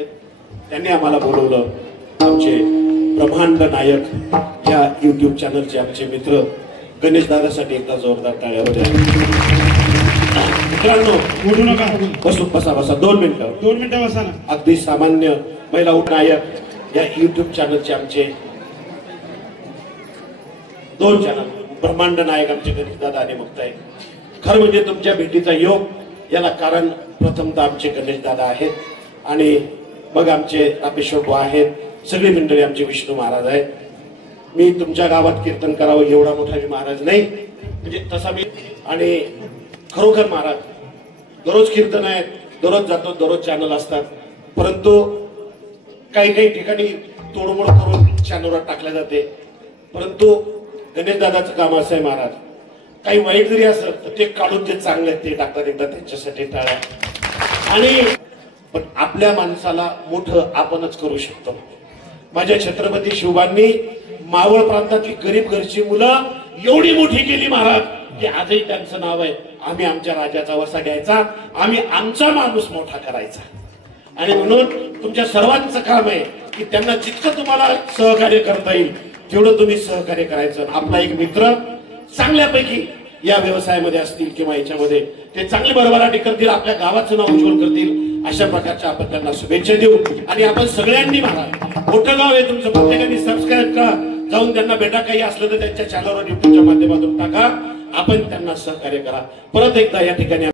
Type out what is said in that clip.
आहेत, त्यांनी आम्हाला बोलवलं. आमचे ब्रह्मांड नायक या YouTube चॅनलचे आमचे मित्र गणेश दादासाठी एकदा जोरदार टाळ्या होत्या. मित्रांनो बोलू नका, बसा 2 मिनिटं बसा ना. अगदी सामान्य महिला नायक या YouTube चॅनलचे आमचे 2 चॅनल ब्रह्मांड नायक आमचे गणेश दादा आणि मुक्ताई. खरं म्हणजे तुमच्या भेटीचा योग याला कारण प्रथमतः आमचे गणेश दादा आहेत आणि मग आमचे रामेश्वर बुवा आहेत, सगळी मंडळी आमचे विष्णू महाराज आहेत. मी तुमच्या गावात कीर्तन करावं एवढा मोठा मी महाराज नाही, म्हणजे तसा मी, आणि खरोखर महाराज दररोज कीर्तन आहे, दररोज जातो, दररोज चॅनल असतात, परंतु काही ठिकाणी तोडमोड करून चॅनलवर टाकल्या जाते. परंतु गणेश दादाचं काम असं आहे महाराज, काही वाईट जरी असलं तर ते काढून जे चांगले ते टाकतात. एकदा त्यांच्यासाठी टाळ्या. आणि पण आपल्या माणसाला मोठं आपणच करू शकतो. माझ्या छत्रपती शिवबांनी मावळ प्रांतातली गरीब घरची मुलं एवढी मोठी केली महाराज की आजही त्यांचं नाव आहे. आम्ही आमच्या राजाचा वसा घ्यायचा, आम्ही आमचा माणूस मोठा करायचा. आणि म्हणून तुमच्या सर्वांचं काम आहे की त्यांना जितकं तुम्हाला सहकार्य करता येईल तेवढं तुम्ही सहकार्य करायचं. आपला एक मित्र चांगल्यापैकी या व्यवसायामध्ये असतील किंवा याच्यामध्ये ते चांगली भरभराटी करतील, आपल्या गावाचं नाव उज्ज्वल करतील, अशा प्रकारच्या आपण त्यांना शुभेच्छा देऊ. आणि आपण सगळ्यांनी महाराज, मोठं गाव आहे तुमचं, प्रत्येकाने सबस्क्राईब करा, जाऊन त्यांना भेटा, काही असलं तर त्यांच्या चॅनलवर YouTubeच्या माध्यमातून टाका, आपण त्यांना सहकार्य करा. परत एकदा या ठिकाणी